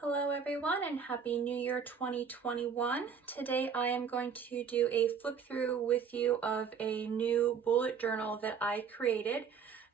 Hello everyone and Happy New Year 2021. Today I am going to do a flip through with you of a new bullet journal that I created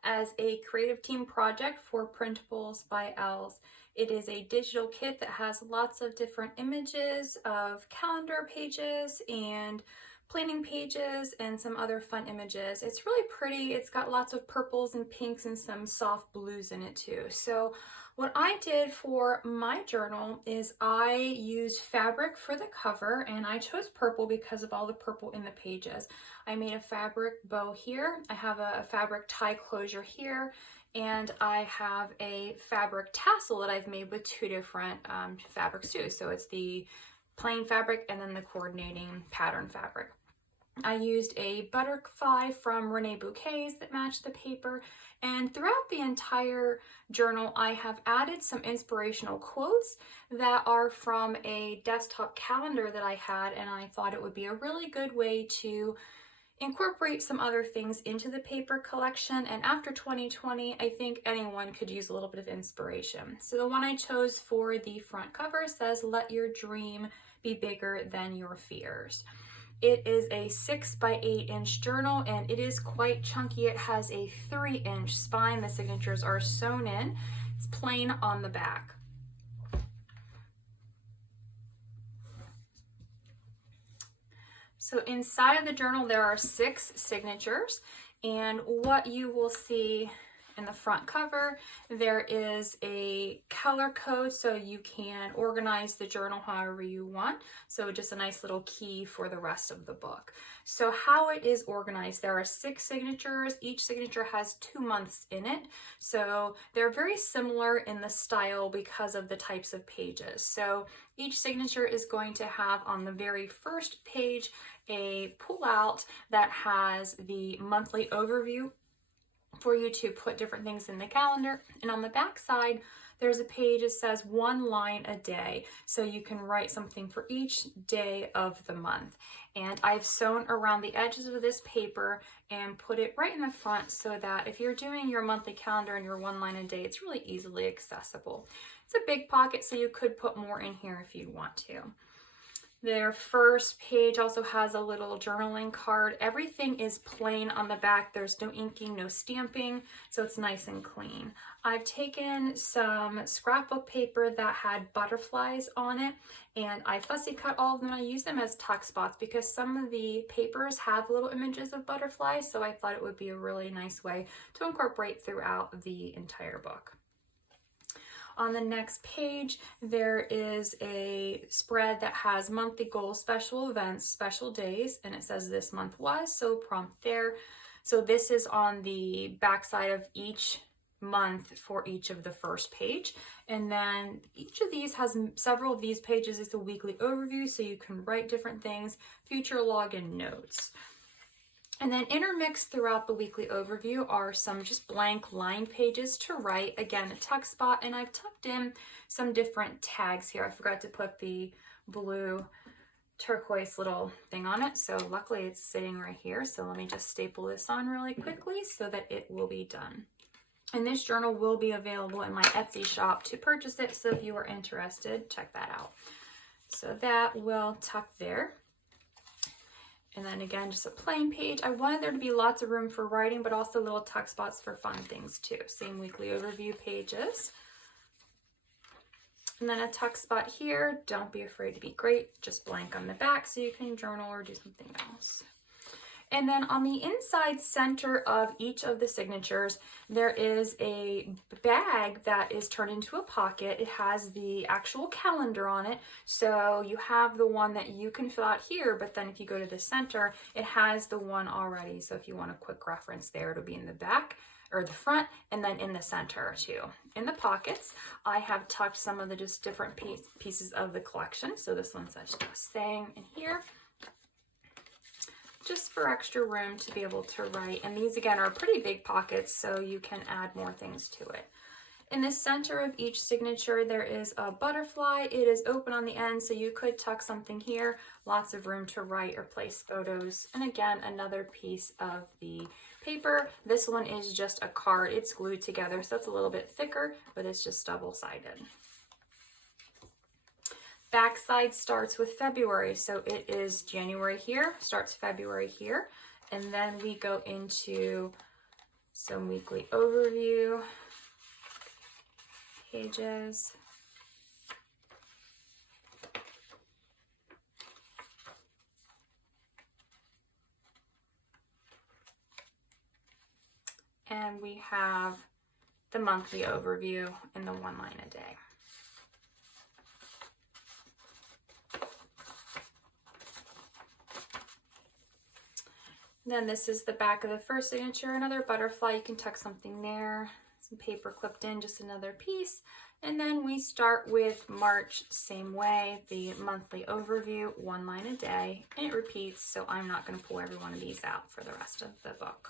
as a creative team project for Printables by Owls. It is a digital kit that has lots of different images of calendar pages and planning pages and some other fun images. It's really pretty. It's got lots of purples and pinks and some soft blues in it too. So what I did for my journal is I used fabric for the cover, and I chose purple because of all the purple in the pages. I made a fabric bow here. I have a fabric tie closure here, and I have a fabric tassel that I've made with two different fabrics too. So it's the plain fabric and then the coordinating pattern fabric. I used a butterfly from Renee Bouquets that matched the paper, and throughout the entire journal I have added some inspirational quotes that are from a desktop calendar that I had, and I thought it would be a really good way to incorporate some other things into the paper collection. And after 2020, I think anyone could use a little bit of inspiration. So the one I chose for the front cover says, "Let your dream be bigger than your fears." It is a 6 by 8 inch journal, and it is quite chunky. It has a 3-inch spine. The signatures are sewn in. It's plain on the back. So inside of the journal there are 6 signatures, and what you will see in the front cover, there is a color code so you can organize the journal however you want. So just a nice little key for the rest of the book. So how it is organized, there are 6 signatures. Each signature has 2 months in it. So they're very similar in the style because of the types of pages. So each signature is going to have on the very first page a pull out that has the monthly overview for you to put different things in the calendar. And on the back side, there's a page that says 1 line a day. So you can write something for each day of the month. And I've sewn around the edges of this paper and put it right in the front so that if you're doing your monthly calendar and your 1 line a day, it's really easily accessible. It's a big pocket, so you could put more in here if you want to. Their first page also has a little journaling card. Everything is plain on the back. There's no inking, no stamping, so it's nice and clean. I've taken some scrapbook paper that had butterflies on it, and I fussy cut all of them. I use them as tuck spots because some of the papers have little images of butterflies, so I thought it would be a really nice way to incorporate throughout the entire book. On the next page, there is a spread that has monthly goals, special events, special days, and it says this month was, so prompt there. So this is on the back side of each month for each of the first page. And then each of these has several of these pages is a weekly overview, so you can write different things, future log and notes. And then intermixed throughout the weekly overview are some just blank lined pages to write. Again, a tuck spot, and I've tucked in some different tags here. I forgot to put the blue turquoise little thing on it, so luckily it's sitting right here. So let me just staple this on really quickly so that it will be done. And this journal will be available in my Etsy shop to purchase it, so if you are interested, check that out. So that will tuck there. And then again, just a plain page. I wanted there to be lots of room for writing, but also little tuck spots for fun things too. Same weekly overview pages. And then a tuck spot here. Don't be afraid to be great. Just blank on the back so you can journal or do something else. And then on the inside center of each of the signatures, there is a bag that is turned into a pocket. It has the actual calendar on it. So you have the one that you can fill out here, but then if you go to the center, it has the one already. So if you want a quick reference there, it'll be in the back or the front, and then in the center too. In the pockets, I have tucked some of the just different pieces of the collection. So this one says just saying in here, just for extra room to be able to write. And these again are pretty big pockets, so you can add more things to it. In the center of each signature, there is a butterfly. It is open on the end, so you could tuck something here. Lots of room to write or place photos. And again, another piece of the paper. This one is just a card. It's glued together, so it's a little bit thicker, but it's just double-sided. backside starts with February. So it is January here, starts February here. And then we go into some weekly overview pages. And we have the monthly overview in the 1 line a day. Then this is the back of the first signature, another butterfly. You can tuck something there, some paper clipped in, just another piece. And then we start with March, same way, the monthly overview, 1 line a day, and it repeats, so I'm not going to pull every one of these out for the rest of the book.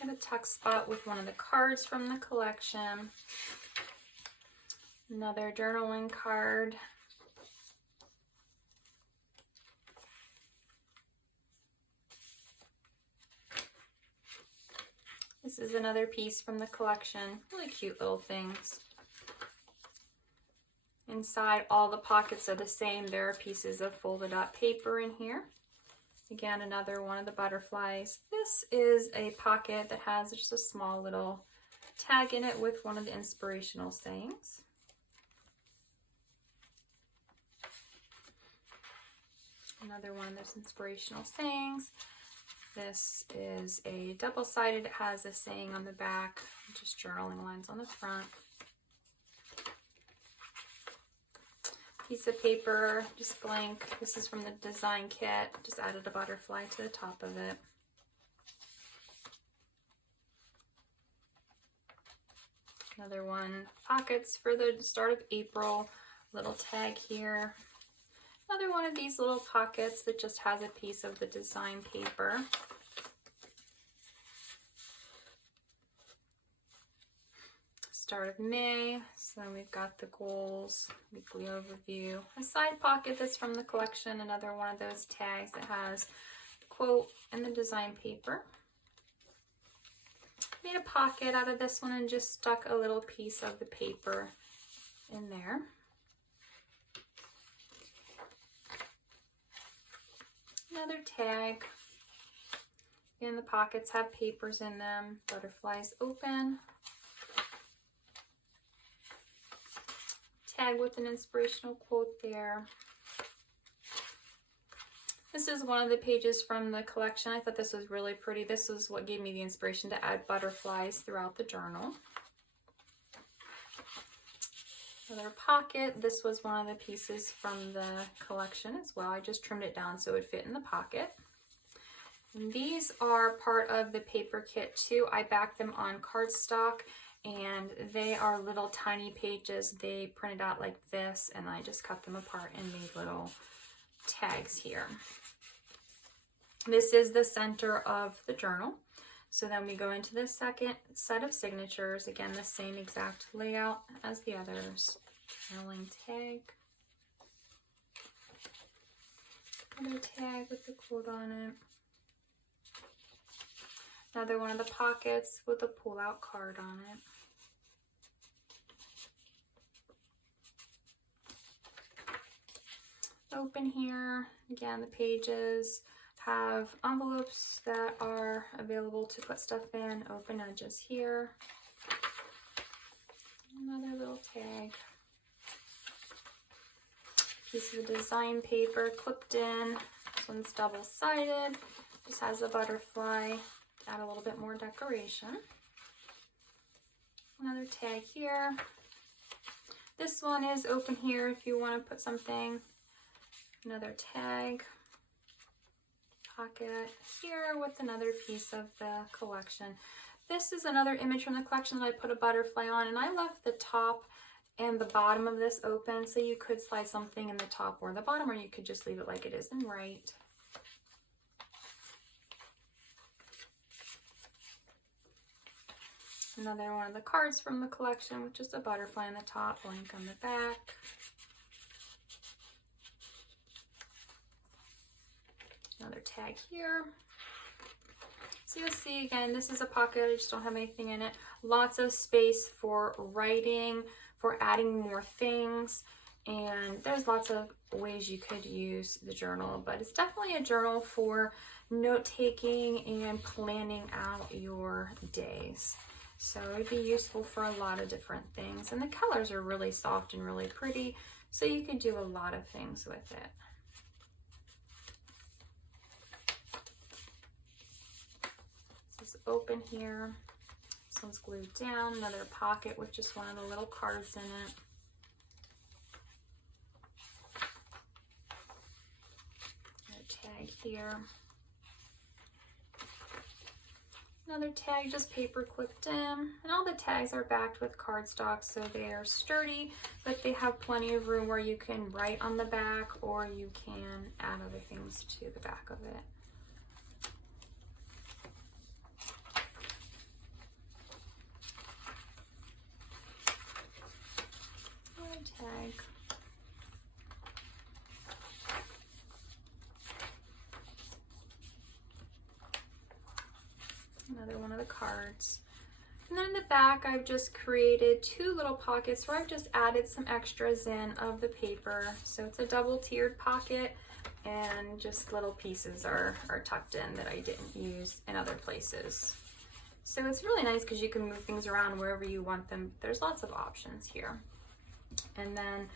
And a tuck spot with one of the cards from the collection. Another journaling card. This is another piece from the collection. Really cute little things. Inside, all the pockets are the same. There are pieces of folded up paper in here. Again, another one of the butterflies. This is a pocket that has just a small little tag in it with one of the inspirational sayings. Another one of those inspirational sayings. This is a double-sided. It has a saying on the back, just journaling lines on the front. Piece of paper, just blank. This is from the design kit. Just added a butterfly to the top of it. Another one, pockets for the start of April. Little tag here. Another one of these little pockets that just has a piece of the design paper. Start of May, so we've got the goals, weekly overview. A side pocket that's from the collection, another one of those tags that has a quote and the design paper. Made a pocket out of this one and just stuck a little piece of the paper in there. Another tag. Again, the pockets have papers in them. Butterflies open. Tag with an inspirational quote there. This is one of the pages from the collection. I thought this was really pretty. This is what gave me the inspiration to add butterflies throughout the journal. Another pocket. This was one of the pieces from the collection as well. I just trimmed it down so it would fit in the pocket. And these are part of the paper kit too. I backed them on cardstock and they are little tiny pages. They printed out like this and I just cut them apart and made little tags here. This is the center of the journal. So then we go into the second set of signatures. Again, the same exact layout as the others. Journaling tag. Another tag with the quote on it. Another one of the pockets with a pull-out card on it. Open here. Again, the pages have envelopes that are available to put stuff in. Open edges here. Another little tag. Piece of design paper clipped in. This one's double-sided. Just has a butterfly to add a little bit more decoration. Another tag here. This one is open here if you want to put something. Another tag. Pocket here with another piece of the collection. This is another image from the collection that I put a butterfly on, and I left the top and the bottom of this open, so you could slide something in the top or the bottom, or you could just leave it like it is and write. Another one of the cards from the collection with just a butterfly on the top, blank on the back. Another tag here. So you'll see again, this is a pocket, I just don't have anything in it. Lots of space for writing, for adding more things, and there's lots of ways you could use the journal, but it's definitely a journal for note-taking and planning out your days. So it'd be useful for a lot of different things, and the colors are really soft and really pretty, so you can do a lot of things with it. Open here. This one's glued down. Another pocket with just one of the little cards in it. Another tag here. Another tag just paper clipped in. And all the tags are backed with cardstock, so they are sturdy, but they have plenty of room where you can write on the back or you can add other things to the back of it. Tag. Another one of the cards. And then in the back, I've just created two little pockets where I've just added some extras in of the paper. So it's a double tiered pocket, and just little pieces are tucked in that I didn't use in other places. So it's really nice because you can move things around wherever you want them. There's lots of options here. And then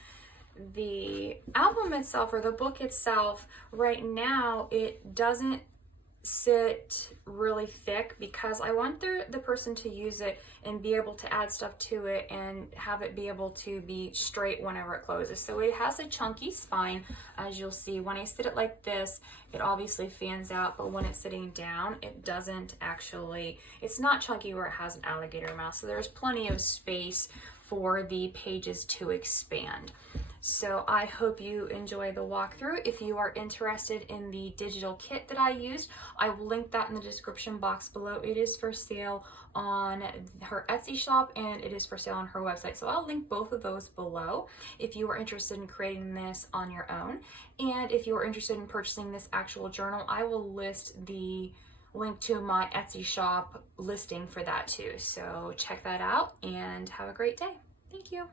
the album itself, or the book itself, right now it doesn't sit really thick because I want the person to use it and be able to add stuff to it and have it be able to be straight whenever it closes. So it has a chunky spine, as you'll see. When I sit it like this, it obviously fans out, but when it's sitting down, it doesn't actually, it's not chunky where it has an alligator mouth. So there's plenty of space for the pages to expand. So I hope you enjoy the walkthrough. If you are interested in the digital kit that I used, I will link that in the description box below. It is for sale on her Etsy shop and it is for sale on her website. So I'll link both of those below if you are interested in creating this on your own. And if you are interested in purchasing this actual journal, I will list the link to my Etsy shop listing for that too. So check that out and have a great day. Thank you.